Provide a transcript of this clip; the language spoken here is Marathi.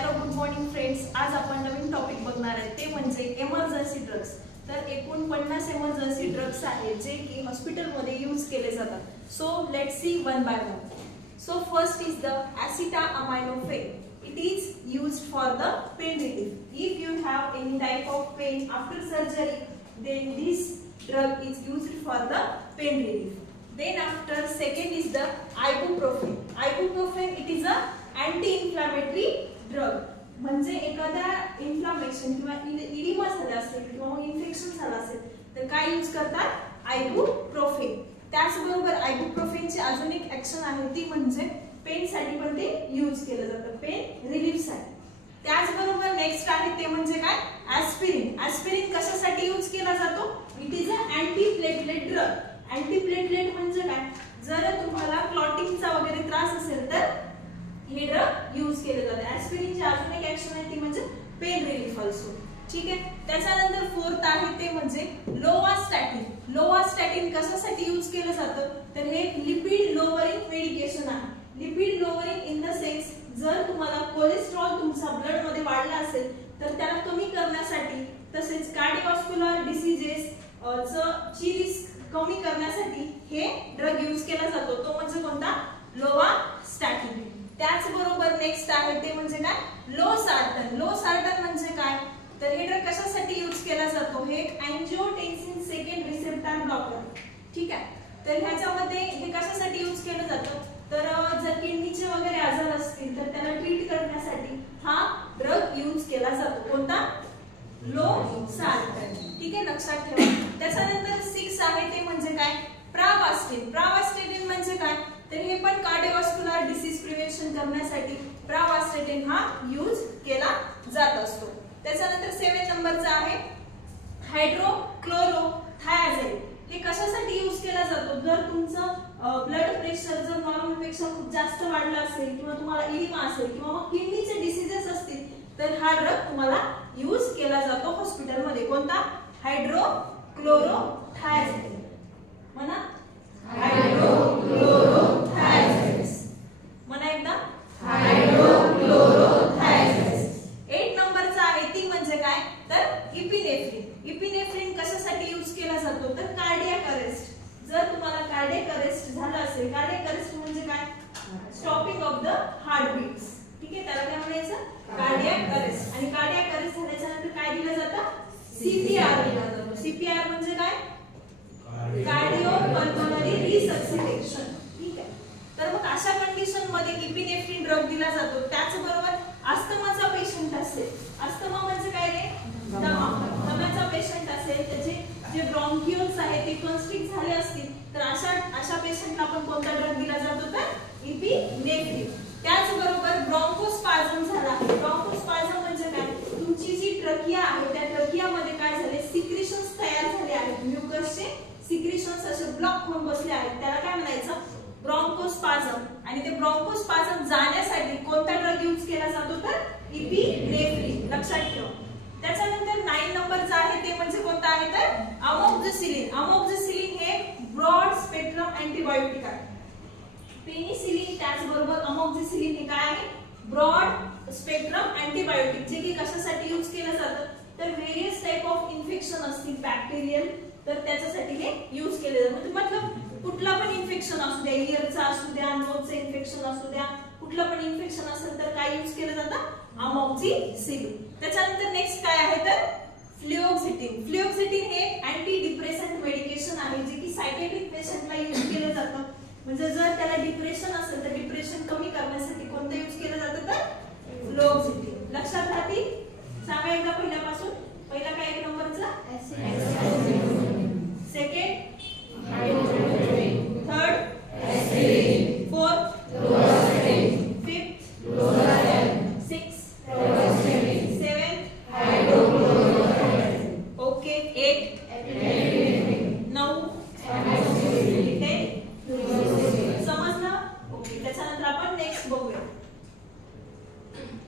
Hello good morning friends. आज आपण नवीन टॉपिक बघणार आहे ते म्हणजे इमर्जन्सी ड्रग्स. तर एकूण 50 इमर्जन्सी ड्रग्स आहेत जे की हॉस्पिटलमध्ये यूज केले जातात. So let's see one by one. So first is the acetaminophen. It is used for the pain relief. If you have any type of pain after surgery, then this drug is used for the pain relief. Then after second is the ibuprofen. Ibuprofen it is a anti-inflammatory drug. म्हणजे एखादा इन्फ्लामेशन किंवा इडिमा झाला असेल किंवा इन्फेक्शन झाला असेल तर काय यूज करतात आयबुप्रोफेन. त्याचबरोबर आयबुप्रोफेनची अजून एक ऍक्शन आहे ती म्हणजे पेन साठी पण ते यूज केलं जातं, पेन रिलीफ साठी. त्याचबरोबर नेक्स्ट आहे ते म्हणजे काय ऍस्पिरिन. ऍस्पिरिन कशासाठी यूज केला जातो? It is a anti platelet drug. Anti platelet म्हणजे काय? जर तुम्हाला क्लॉटिंगचा वगैरे त्रास असेल तर हे ड्रग यूज केले जाते. ऍस्पिरिनची अजून एक ऍक्शन आहे ती म्हणजे पेन रिलीफ ऑल्सो. ठीक आहे. त्याच्यानंतर फोर्थ आहे ते म्हणजे लोवास्टॅटिन. लोवास्टॅटिन कशासाठी यूज केलं जातं तर हे लिपिड लोवरिंग मेडिकेशन आहे. Lipid lowering in the sense जर तुम्हाला कोलेस्ट्रॉल तुमचा ब्लड मध्ये वाढला असेल तर त्याला कमी करण्यासाठी तसेच कार्डिओव्हास्क्युलर डिसीजेस ची रिस्क कमी करण्यासाठी हे ड्रग यूज केला जातो. तो म्हणजे कोणता? लोवास्टॅटिन. त्याचबरोबर नेक्स्ट आहे ते म्हणजे काय लोसार्टन. लोसार्टन म्हणजे काय तर हे ड्रग कशासाठी यूज केला जातो? हे अँजिओटेन्सिन सेकंड रिसेप्टर ब्लॉकर. ठीक आहे. तर ह्याच्यामध्ये हे कशासाठी यूज केलं जातं तर जर किडनीचे वगैरे आजार असतील तर त्याला ट्रीट करण्यासाठी हा ड्रग यूज केला जातो. कोणता? लोसार्टन. ठीक आहे, लक्षात ठेवा. त्याच्यानंतर 6 आहे ते म्हणजे काय प्रावास्टिन. प्रावास्टिन म्हणजे काय तर हे पण कार्डिओव्हास्क्युलर डिसीज प्रिव्हेंशन करण्यासाठी प्रावास्टिन हा यूज केला जात असतो. त्याच्यानंतर 7 नंबरचा आहे हायड्रोक्लोरोथायाझाइड. हे कशासाठी यूज केला जातो? जर तुमचं ब्लड प्रेशर जर नॉर्मल पेक्षा खूप जास्त वाढलं असेल किंवा तुम्हाला इडिमा असेल किंवा मग किडनीचे डिसीजेस असतील तर हा ड्रग तुम्हाला यूज केला जातो हॉस्पिटलमध्ये. कोणता? हायड्रोक्लोरोथायाझाइड. म्हणा हायड्रोक्लोरोथायाझाइड. म्हणा एकदा हायड्रोक्लोरोथायाझाइड. 8 नंबरचा आहे ती म्हणजे काय तर इपिनेफ्रिन. इपिनेफ्रिन कशासाठी यूज केला जातो तर कार्डियाक अरेस्ट. जर तुम्हाला कार्डियाक अरेस्ट झाला असेल, कार्डियाक अरेस्ट म्हणजे काय स्टॉपिंग ऑफ द हार्टबीट्स. ठीक आहे, त्याला काय म्हणायचं कार्डियाक अरेस्ट. आणि कार्डियाक अरेस्ट झाल्याच्या नंतर काय दिलं जातं? सीपीआर दिला जातो. सीपीआर म्हणजे काय कार्डिओपल्मोनरी रिससिटेशन. ठीक आहे. तर मग अशा कंडिशन मध्ये इपिनेफ्रिन ड्रग दिला जातो. त्याचबरोबर अस्थमाचा पेशंट असेल, अस्थमा म्हणजे काय रे दमा, दम्याचा पेशंट असेल त्याचे जे ब्रॉन्किओल्स आहेत ते कन्स्ट्रिक्ट झाले असतील तर अशा पेशंटला आपण कोणता ड्रग दिला जातो तर इपिनेफ्रिन. त्याचबरोबर ब्रॉन्कोस्पाझम झाला आहे. ब्रॉन्कोस्पाझम म्हणजे काय तुमची जी ट्रकिया आहे त्या ट्रकियामध्ये काय झाले सिक्रेशन्स तयार झाले आहेत, म्युकसचे सिक्रेशन्स असे ब्लॉक होऊन बसले आहेत, त्याला काय म्हणायचं ब्रॉन्कोस्पाझम. आणि ते ब्रॉन्कोस्पाझम जाण्यासाठी कोणता ड्रग यूज केला जातो तर इपिनेफ्रिन. लक्षात ठेवा. त्याच्यानंतर 9 नंबरचा आहे ते म्हणजे कोणता आहे तर अमोक्झिसिलिन. अमोक्झिसिलिन हे ब्रॉड स्पेक्ट्रम अँटीबायोटिक आहे. पेनिसिलिन त्याचबरोबर अमोक्झिसिलिन हे काय आहे ब्रॉड स्पेक्ट्रम अँटीबायोटिक जे की कशासाठी यूज केलं जातं तर व्हेरियस टाइप ऑफ इन्फेक्शन असतील बॅक्टेरियल तर त्याच्यासाठी हे यूज केले जातं. मतलब कुठला पण इन्फेक्शन असू द्या, इयरचा असू द्या, नोजचं इन्फेक्शन असू द्या, कुठलं पण इन्फेक्शन असेल तर काय यूज केलं जातं अमोक्झिसिलिन. त्याच्यानंतर नेक्स्ट काय आहे तर फ्लुओक्सिटिन. फ्लुओक्सिटिन हे अँटी डिप्रेसंट मेडिकेशन आहे जे की सायकियाट्रिक पेशंटला यूज केलं जातं. म्हणजे जर त्याला डिप्रेशन असेल तर डिप्रेशन कमी करण्यासाठी कोणतं यूज केलं जातं तर फ्लुओक्सिटिन. लक्षात राहतील. सांगा एकदा पहिल्यापासून. पहिला काय 1 नंबरचा